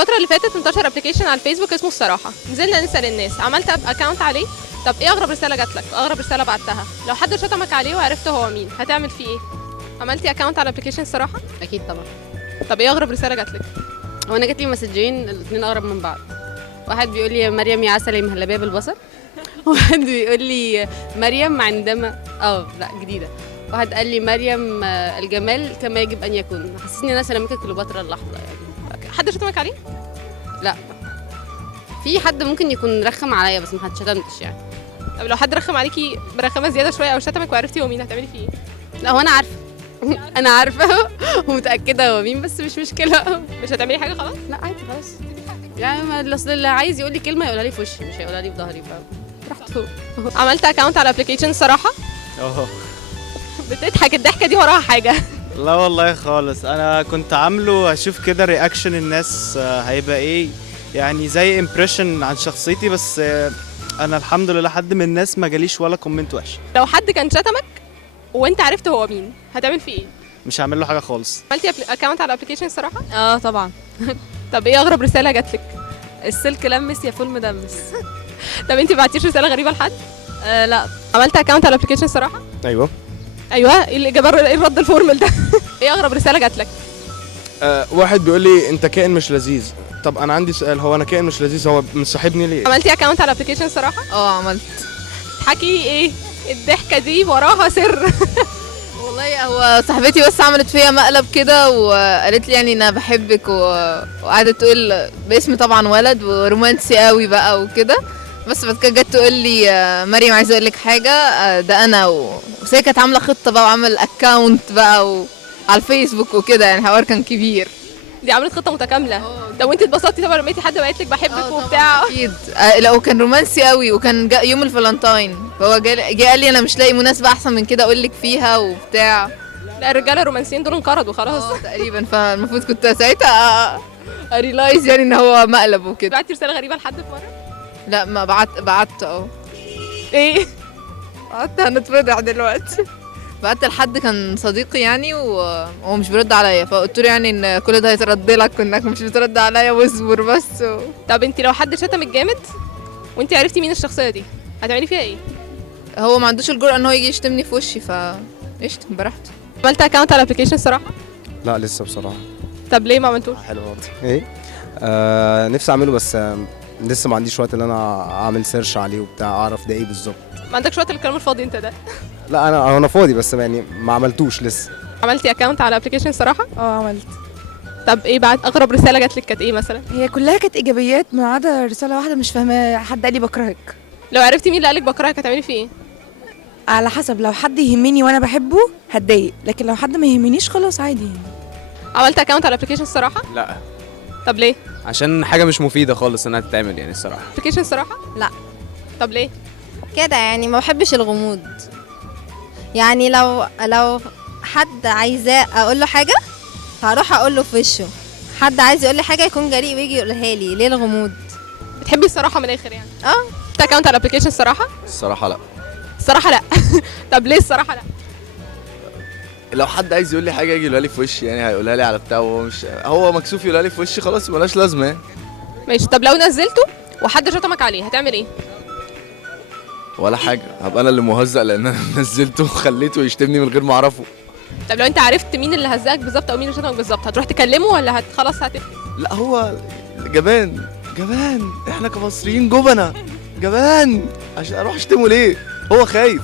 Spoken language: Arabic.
الفترة اللي فاتت انتشر ابلكيشن على الفيسبوك اسمه الصراحة، نزلنا نسأل الناس، عملت اكونت عليه. طب ايه اغرب رسالة جات لك؟ اغرب رسالة بعتها؟ لو حد شتمك عليه وعرفت هو مين هتعمل فيه ايه؟ عملتي اكونت على ابلكيشن الصراحة؟ اكيد طبعا. طب ايه اغرب رسالة جات لك؟ هو انا جات لي مسجين الاثنين اقرب من بعض. واحد بيقول لي يا مريم يا عسل يا مهلبيه بالبصل. واحد بيقول لي مريم عندما لا جديده. واحد قال لي مريم الجمال كما يجب ان يكون. حسسني انا سلامتك كليوباترا اللحظه يعني. حد شتمك عليه؟ لا، في حد ممكن يكون رخم عليا بس ما حد شتمتش يعني. طب لو حد رخم عليكي برخامة زيادة شوية او شتمك وعرفتي هو مين هتعملي فيه ايه؟ لا هو انا عارفه. انا عارفه ومتاكده هو مين بس مش مشكله. مش هتعملي حاجة خلاص؟ لا عادي خلاص يعني. اصل اللي عايز يقول لي كلمه يقولها لي في وشي مش هيقولها لي في ظهري براحته. عملت اكونت على ابلكيشن صراحة؟ بتضحك الضحكة دي وراها حاجة. لا والله خالص، انا كنت عامله اشوف كده رياكشن الناس هيبقى ايه، يعني زي امبريشن عن شخصيتي، بس انا الحمد لله حد من الناس ما جاليش ولا كومنت وحش. لو حد كان شتمك وانت عرفت هو مين هتعمل فيه ايه؟ مش هعمل له حاجه خالص. عملتي اكونت على ابلكيشن الصراحة؟ طبعا. طب ايه اغرب رسالة جات لك؟ السلك لمس يا فول مدمس. طب انت بعتيش رسالة غريبة لحد؟ لا. عملت اكونت على ابلكيشن الصراحة؟ ايوه. ايوه، ايه الاجابة؟ ايه الرد الفورمال ده؟ ايه اغرب رسالة جات لك؟ واحد بيقول لي انت كائن مش لذيذ. طب انا عندي سؤال، هو انا كائن مش لذيذ، هو مصاحبني ليه؟ عملتي اكونت على ابلكيشن الصراحة؟ عملت. تضحكي ايه؟ الضحكة دي وراها سر. والله هو صاحبتي بس عملت فيا مقلب كده وقالت لي يعني انا بحبك وقعدت تقول باسم طبعا ولد ورومانسي قوي بقى وكده. بس بعد كده جت تقول لي مريم عايزه اقول لك حاجه، ده انا بس هي كانت عامله خطه بقى وعمل اكونت بقى على الفيسبوك وكده، يعني الحوار كان كبير. دي عملت خطة متكاملة. طب وانت اتبسطتي طبعا لما لقيتي حد بعت لك بحبك وبتاع؟ اكيد. لا وكان رومانسي قوي وكان يوم الفالنتاين، فهو جه قال لي انا مش لاقي مناسبه احسن من كده اقول لك فيها وبتاع. لا الرجاله الرومانسيين دول انقرضوا خلاص. تقريبا، فالمفروض كنت ساعتها اريلايز يعني ان هو مقلب وكده. بعتي رسالة غريبة لحد في مرة؟ لا ما بعت ايه؟ قعدت هنتفضح دلوقتي. بعت لحد كان صديقي يعني وهو مش بيرد عليا، فقلت له يعني ان كل ده هيترد لك وانك مش بترد عليا واصبر بس طب انت لو حد شتمك جامد وانت عرفتي مين الشخصية دي هتعملي فيها ايه؟ هو ما عندوش الجرأة ان هو يجي يشتمني في وشي يشتم براحته. عملت اكونت على ابلكيشن الصراحة؟ لا لسه بصراحه. طب ليه ما عملتوش؟ حلو برضه. ايه نفسي اعمله بس لسه ما عنديش وقت ان انا اعمل سيرش عليه وبتاع اعرف ده ايه بالظبط. ما عندكش وقت للكلام الفاضي انت ده. لا انا فاضي بس يعني ما عملتوش لسه. عملتي اكونت على ابلكيشن الصراحة؟ عملت. طب ايه بعد اغرب رسالة جات لك كانت ايه مثلا؟ هي كلها كانت ايجابيات ما عدا رساله واحده مش فاهمه، حد قال لي بكرهك. لو عرفتي مين اللي قالك بكرهك هتعملي فيه ايه؟ على حسب، لو حد يهمني وانا بحبه هتضايق، لكن لو حد ما يهمنيش خلاص عادي يعني. عملت اكونت على ابلكيشن الصراحة؟ لا، طب ليه؟ عشان حاجه مش مفيده خالص انها تتعمل يعني الصراحه. ابلكيشن الصراحة؟ لا. طب ليه؟ كده يعني ما بحبش الغموض. يعني لو حد عايزاه اقول له حاجه هروح اقول له في وشه. حد عايز يقول لي حاجه يكون جريء ويجي يقولها لي. ليه الغموض؟ بتحبي الصراحة من الاخر يعني؟ عملت اكونت على ابلكيشن الصراحة؟ الصراحه لا. الصراحة لا. طب ليه الصراحة لا؟ لو حد عايز يقول لي حاجه يجي يقولها لي في وشي، يعني هيقولها لي على بتاع هو مكسوف يقولها لي في وشي، خلاص ملهاش لازمه يعني. ماشي. طب لو نزلته وحد شتمك عليه هتعمل ايه؟ ولا حاجه، هبقى انا اللي مهزأ لان انا نزلته وخليته يشتمني من غير ما اعرفه. طب لو انت عرفت مين اللي هزقك بالظبط او مين اللي شتمك بالظبط هتروح تكلمه ولا خلاص هتقفل؟ لا هو جبان جبان، احنا كمصريين جبنه جبان، عشان اروح اشتمه ليه؟ هو خايف.